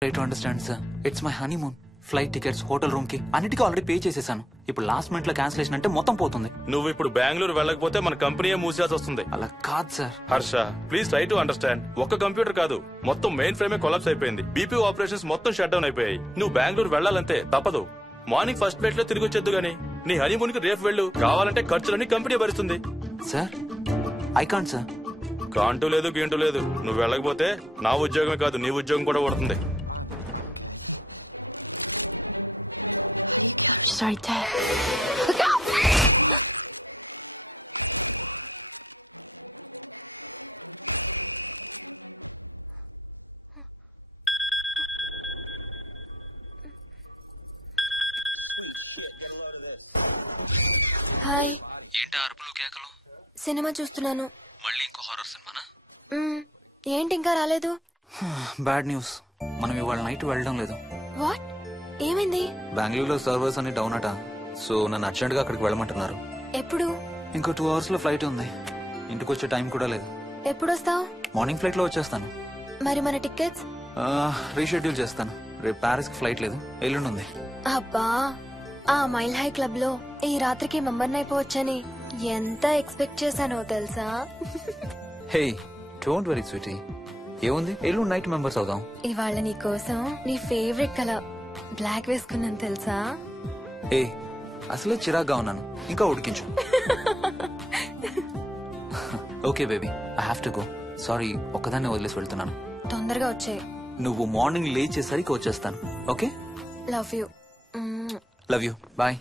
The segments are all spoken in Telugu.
Try to understand sir. It's my honeymoon. Flight tickets, hotel room కి అన్నిటికీ ఆల్రెడీ పే చేసేసాను. ఇప్పుడు లాస్ట్ మినిట్ లో క్యాన్సిలేషన్ అంటే మొత్తం పోతుంది. నువ్వు ఇప్పుడు బెంగళూరు వెళ్ళకపోతే మన కంపెనీయే మూసేయాల్సి వస్తుంది. అలా కాదు sir. Harsha, please try to understand. ఒక్క కంప్యూటర్ కాదు, మొత్తం మెయిన్ ఫ్రేమే కొలాప్స్ అయిపోయింది. బీపీ ఆపరేషన్స్ మొత్తం షట్ డౌన్ అయిపోయాయి. నువ్వు బెంగళూరు వెళ్ళాలంతే, తప్పదు. మార్నింగ్ ఫస్ట్ ఫ్లైట్ లో తిరిగి వచ్చేద్దు గానీ నీ హనీమూన్ కి రేపు వెళ్ళు. కావాలంటే ఖర్చులన్నీ కంపెనీ భరిస్తుంది. Sir I can't sir. కాంటూ లేదు గీంటూ లేదు. నువ్వు వెళ్ళకపోతే నా ఉద్యోగమే కాదు నీ ఉద్యోగం కూడా పడుతుంది. Right there. హాయ్. ఏంటి అరుపులు కేకలు? సినిమా చూస్తున్నాను. మళ్ళీ ఇంకో హారర్ సినిమానా? ఏంటి ఇంకా రాలేదు? Bad news. మనం ఇవాళ నైట్ వెళ్ళడం లేదు. వాట్? ఏమైంది? బెంగళూరులో సర్వర్స్ అన్ని డౌన్ అట. సో నన్ను అర్జెంట్ గా అక్కడికి వెళ్ళమంటున్నారు. ఎప్పుడు? ఇంకో 2 hours లో ఫ్లైట్ ఉంది. ఇంటికి వచ్చే టైం కూడా లేదు. ఎప్పుడు వస్తావు? మార్నింగ్ ఫ్లైట్ లో వచ్చేస్తాను. మరి మన టికెట్స్? రీషెడ్యూల్ చేస్తాను. రేపు ప్యారిస్ కి ఫ్లైట్ లేదు, ఎల్లుండి ఉంది. అబ్బా, ఆ మైల్ హై క్లబ్ లో ఈ రాత్రికి మెంబర్ అయిపోవచ్చని ఎంత ఎక్స్పెక్ట్ చేశానో తెలుసా? హే డోంట్ వరీ స్వీటీ, ఏముంది, ఎల్లుండి నైట్ మెంబర్స్ అవుదాం. ఇవాళ నీ కోసం నీ ఫేవరెట్ కలర్ బ్లాక్ వేసుకున్నాను తెలుసా? ఏ అసలే చిరాగ్గా ఉన్నాను, ఇంకా ఉడికించు. Okay baby, I have to go. Sorry, ఒక్కదాన్ని వదిలేసి వెళ్తున్నాను. తొందరగా వచ్చే. నువ్వు మార్నింగ్ లేచేసరికి వచ్చేస్తాను. Okay? Love you. Love you, bye.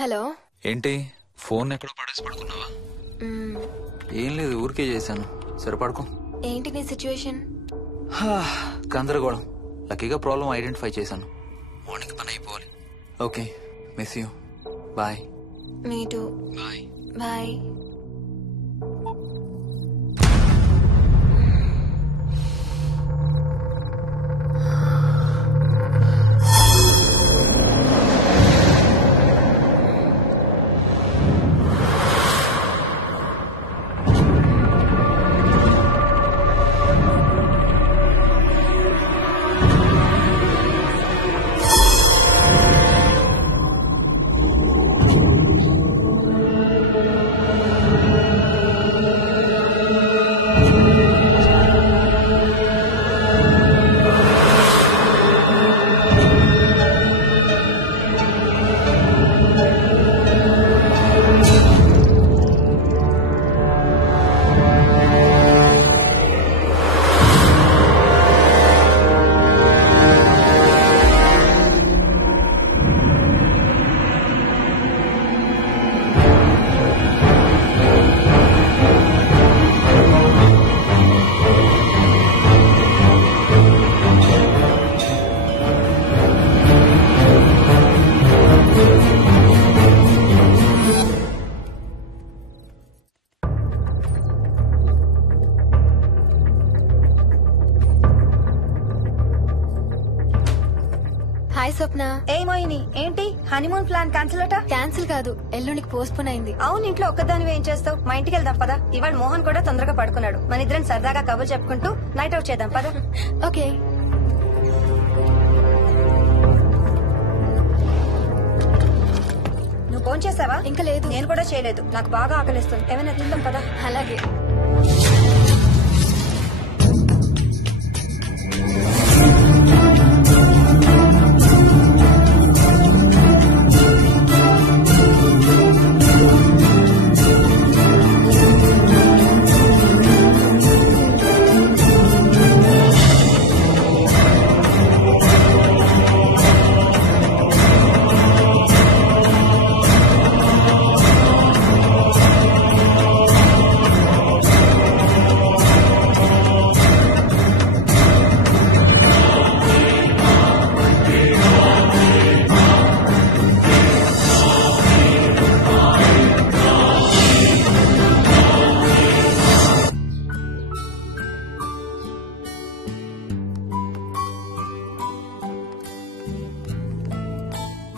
Hello. ఏంటి ఫోన్ ఎక్కడో పడేసి పడుకున్నావా? ఏం లేదు, ఊరికే చేశాను. సరే పడుకో. ఏంటి నీ సిచ్యువేషన్? గందరగోళం. లక్కీగా ప్రాబ్లం ఐడెంటిఫై చేశాను. మార్నింగ్ పని అయిపోవాలి. Okay, miss you, bye. Me too. Bye. Bye. Hi Swapna. ఏమోయిని ఏంటి హనీమూన్ ప్లాన్ క్యాన్సిల్ అట? క్యాన్సిల్ కాదు, ఎల్లుండికి పోస్ట్ పోన్ అయింది. అవును, ఇంట్లో ఒక్కదానివి ఏం చేస్తావు? మా ఇంటికి వెళ్దాం పదా. ఇవాళ మోహన్ కూడా తొందరగా పడుకున్నాడు. మన ఇద్దరం సరదాగా కబుర్లు చెప్పుకుంటూ నైట్ అవుట్ చేద్దాం పదా. ఓకే. నువ్వు ఫోన్ చేసావా? ఇంకా లేదు. నేను కూడా చేయలేదు. నాకు బాగా ఆకలిస్తుంది. ఏమైనా తిందాం పదా. అలాగే.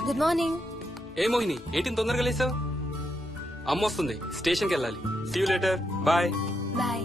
Good morning. ఏ మోహిని, ఏంటి తొందరగా లేసావు? అమ్మ వస్తుంది, స్టేషన్కి వెళ్ళాలి. See you later. Bye. Bye.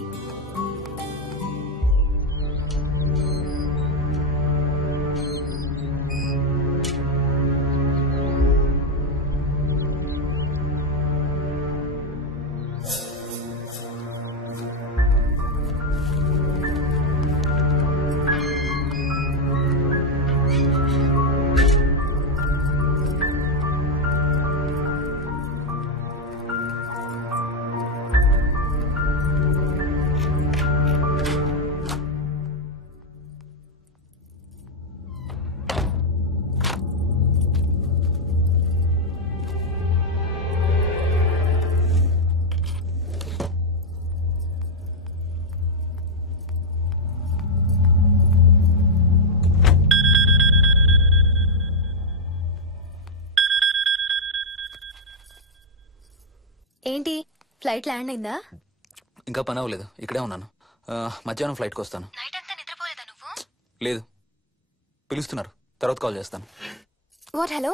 ఏంటి, ఫ్లైట్ ల్యాండ్ అయిందా? ఇంకా పని అవ్వలేదు, ఇక్కడే ఉన్నాను. మధ్యాహ్నం ఫ్లైట్కి వస్తాను. నైట్ అంతా నిద్రపోలేదా నువ్వు? లేదు, పిలుస్తున్నారు, తర్వాత కాల్ చేస్తాను. వాట్? హలో.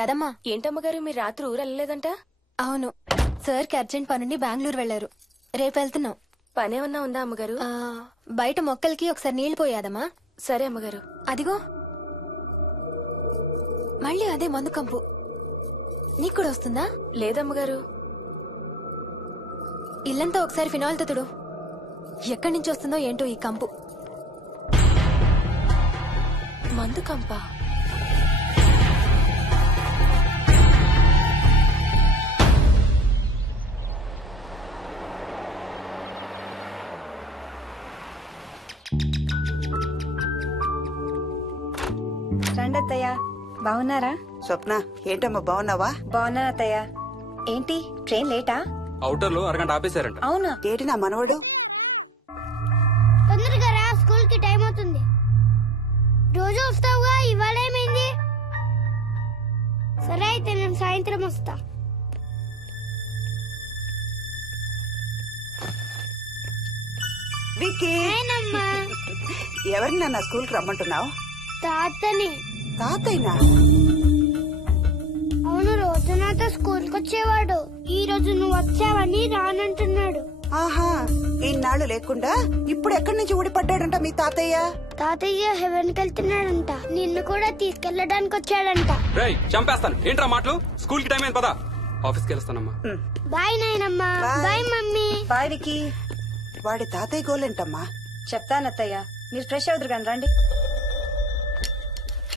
యాదమ్మా. ఏంటమ్మగారు, మీరు రాత్రి ఊరు వెళ్ళలేదంట? అవును, సార్కి అర్జెంట్ పనుండి బెంగళూరు వెళ్లారు. రేపు వెళ్తున్నాం. పనేమన్నా ఉందా అమ్మగారు? బయట మొక్కలకి ఒకసారి నీళ్లు పోయాదమ్మా. సరే అమ్మగారు. అదిగో మళ్ళీ అదే మందు కంపు. నీకు కూడా వస్తుందా? లేదమ్మగారు. ఇల్లంతా ఒకసారి ఫినాయిల్ తో తుడు. ఎక్కడి నుంచి వస్తుందో ఏంటో ఈ కంపు. మందు కంపా? రండి అత్తయ్య. బాగున్నారా? స్వప్న, ఏంటమ్మా బాగున్నావా? బాగున్నా అత్తయ్య. ఏంటి ట్రైన్ లేటా? అవుటర్ లో అరగంట ఆపేశారంట. అవునా? ఏటి నా మనవడు? సాయంత్రం వస్తా. విక్కీ నేనమ్మా ఎవరిని నా స్కూల్ కి రమ్మంటున్నావు? తాతని. తాతయ్యనా? అవును, రోజు నాతో స్కూల్ కి వచ్చేవాడు. ఈ రోజు నువ్వు వచ్చావని రానంటున్నాడు. ఆహా, ఇన్నాళ్ళు లేకుండా ఇప్పుడు ఎక్కడి నుంచి ఊడిపడ్డాడంట మీ తాతయ్య? తాతయ్య హెవెన్ కి వెళ్తున్నాడంట. నిన్ను కూడా తీసుకెళ్లడానికి వచ్చాడంట. రేయ్ చంపేస్తాను. ఏంట్రా మాటలు? స్కూల్ కి టైం అయింది పదా. ఆఫీస్కి వెళ్తానమ్మా. బాయ్ నాయనమ్మా. Bye. Bye mummy. Bye Vicky. వాడి తాతయ్య గోలేంటమ్మా? చెప్తానత్తయ్య, మీరు ఫ్రెష్ అవుతురు కానీ రండి.